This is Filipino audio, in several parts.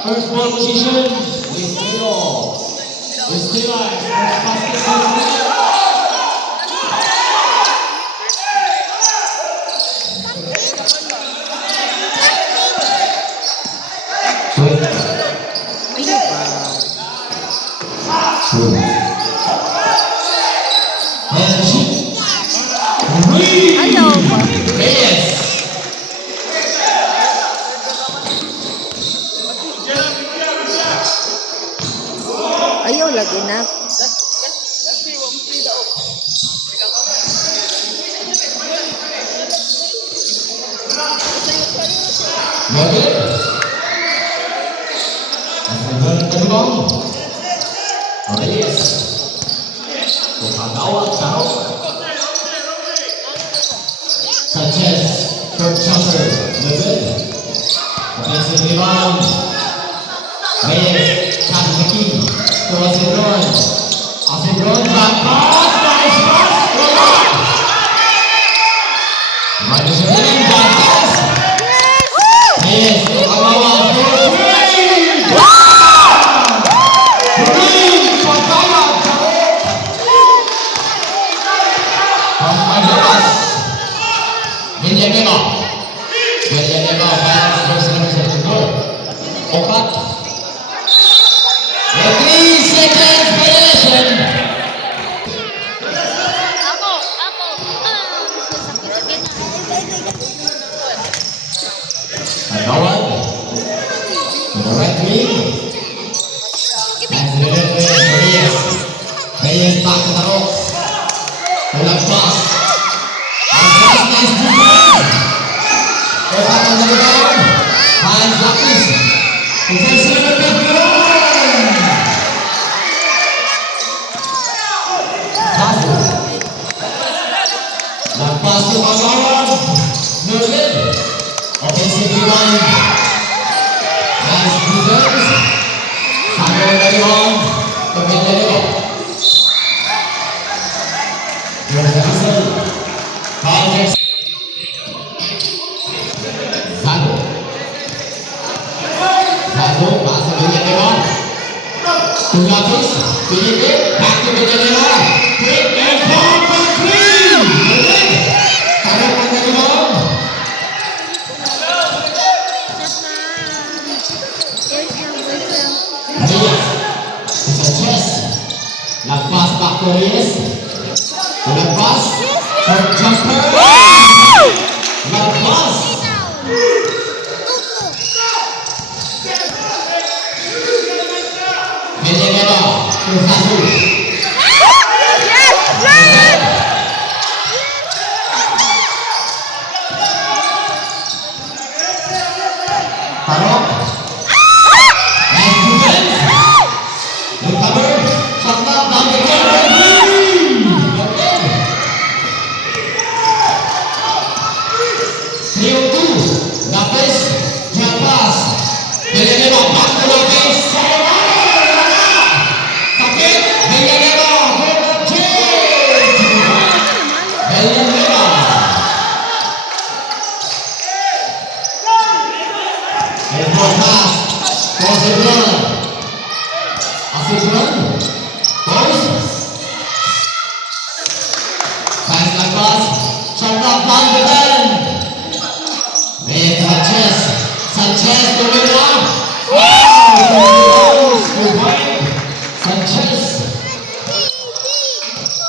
First ball position, Wistero. Wistero, first basket. Ayaw ba? Ayaw lagi na. Sanchez, third jumper, Levin. Offensive rebound. Reyes, passes the key. To Asibron. Asibron, drop pass, nice pass, good luck. Right is Levin, drop pass. Reyes, Alawa, Villanueva. Villanueva fires first intercept the goal. Opat. 3 seconds violation. Ako. Agawan. To the right wing. As delivered by Reyes. Reyes back to the Hawks. Pull-up pass. Nice defense. Opat on the rebound. Finds Lapis. Defensive big run. Tazo. Lepas tu Magawan. Merlin. Offensive rebound. Nice defense. Sambil dari on. Kembali lagi. There's the whistle. Foul takes. Zago, masuk Villanueva. To Lapis, Felipe, back to Villanueva. Quick and forward for three. Tarik on the rebound. Reyes, Sanchez. Lepas back to Reyes. Lepas, third jumper. Lepas. Villanueva to Zazu. Tarok. Nice defense. Recover. Shot down the corner. Okay. 3-2. Lapis. Jump pass. Villanueva back to Lapis. Sanchez to Villa. Sanchez.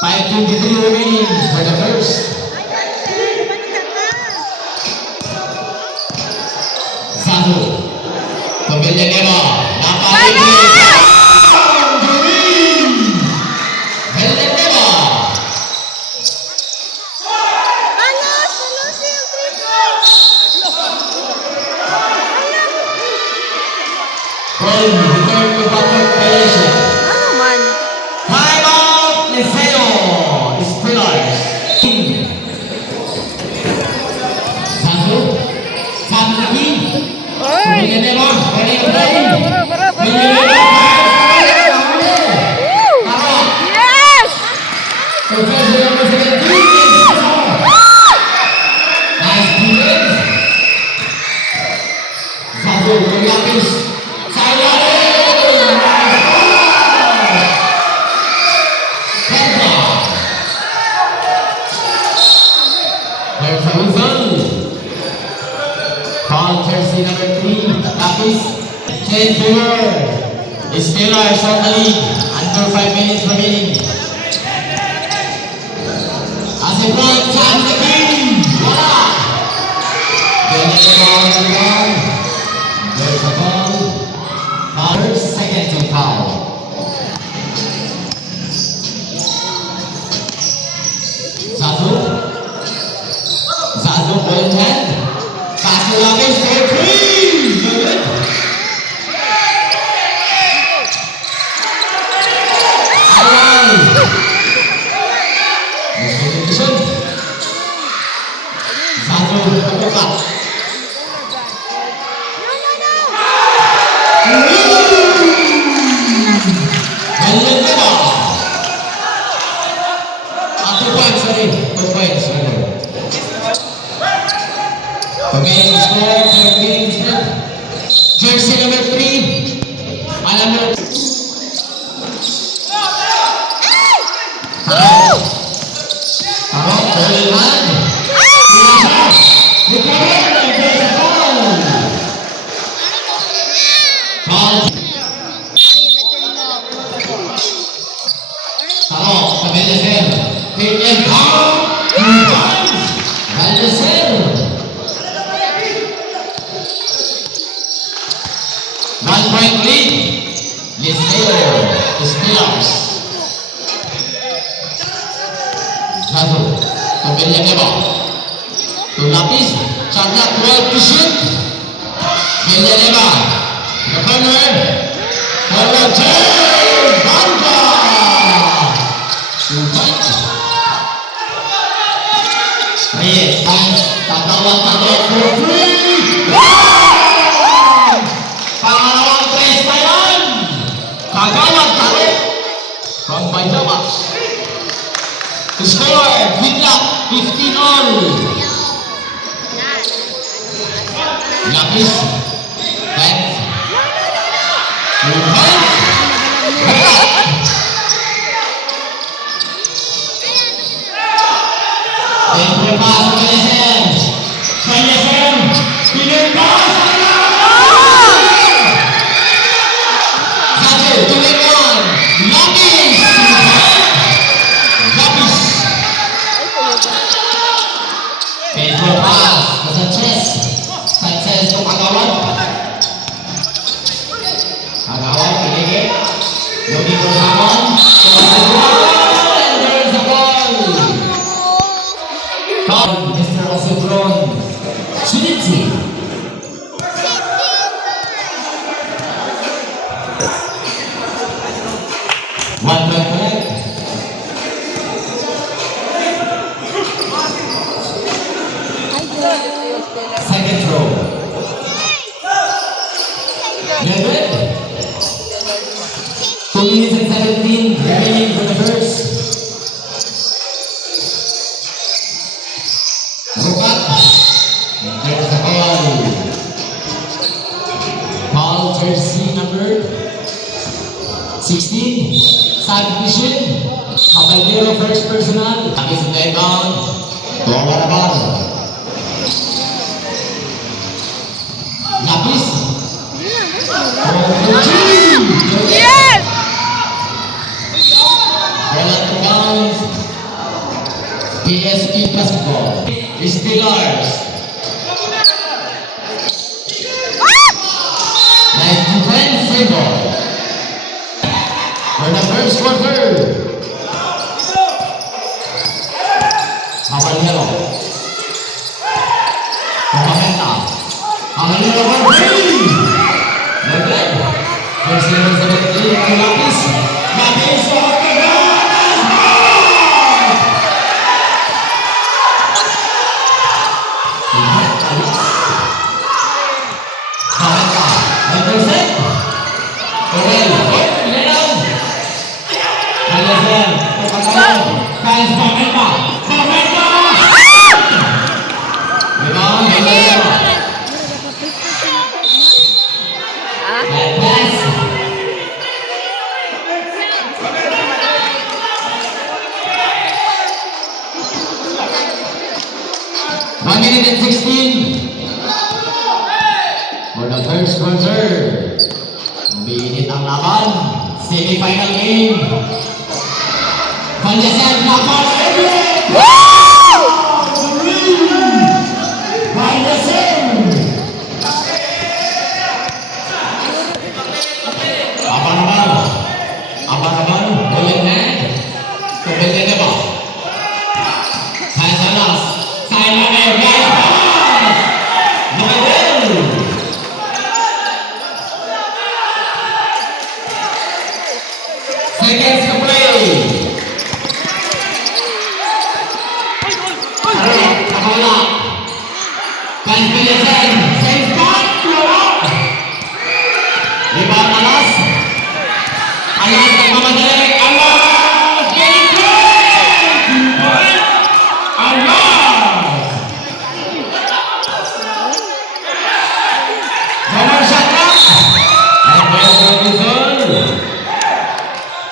5:23 remaining for the first. Zazu to Villanueva. Villanueva. Return to public violation. Ano man? Time out, Liceo. Spillers. Zazu. Samaki. Villanueva. Villanueva. Yes! Professor number 17. Nice defense. Zazu. Lapis. Lapis. Change favor. Steelers on the lead. Under 5 minutes remaining. As a front, chance the king. Wala. There's a ball. There's a ball. Foul. Second to foul. Zazu. Zazu ball in hand. Pass to Lapis for three. Good. Satu terbuka. Okay, score 13. Jersey number 3. Alam mo. One point lead. Liceo Steelers. Satu. Pembelian Eva. Tu Lapis. Charga 12 to shoot. Pembelian Eva. The corner. Forward turn. Bangka. 2 points. Reyes. Tatawa tarik for three. Pangalawang tres na yan. Kagawad tarik. From Baydabas. To score, Bigla, 15 all. Lapis, back. Sanchez to Kagawan. Kagawan, pinigit. Yogi Berhamon. And there's a ball. Come, Mr. Osotron. Chunitsi. One point correct. Second throw. Good. 2 minutes and 17 remaining for the first. Rupat. There's a ball. Ball jersey number 16. Subdivision. Caballero first personal. Lapis in the inbound. Forward ball. Lapis. Yes! Ball out of bounds. PSP basketball. Steelers. Nice defense, free ball. For the first quarter. Caballero. Pamenta. Caballero for three. No good. First number 17 to Lapis. Lapis off the ground. Pamenta. Number 6. Okay. Lay down. Calazan. Kyle Pamenta. Pamenta. Rebound. Calazan. Pass. 1 minute and 16 for the First quarter. Umiinit ang laban. Semi-final game. Panyasan na para Edwin! Panyasan! Abang-abang, golden hand. Kemudian apa? Saya sanas. Saya mana? Guys, pass! Golden! Seconds to play. Bola. Kan Panyasan. Save back. Rebound Alas. Alas nagmamadali.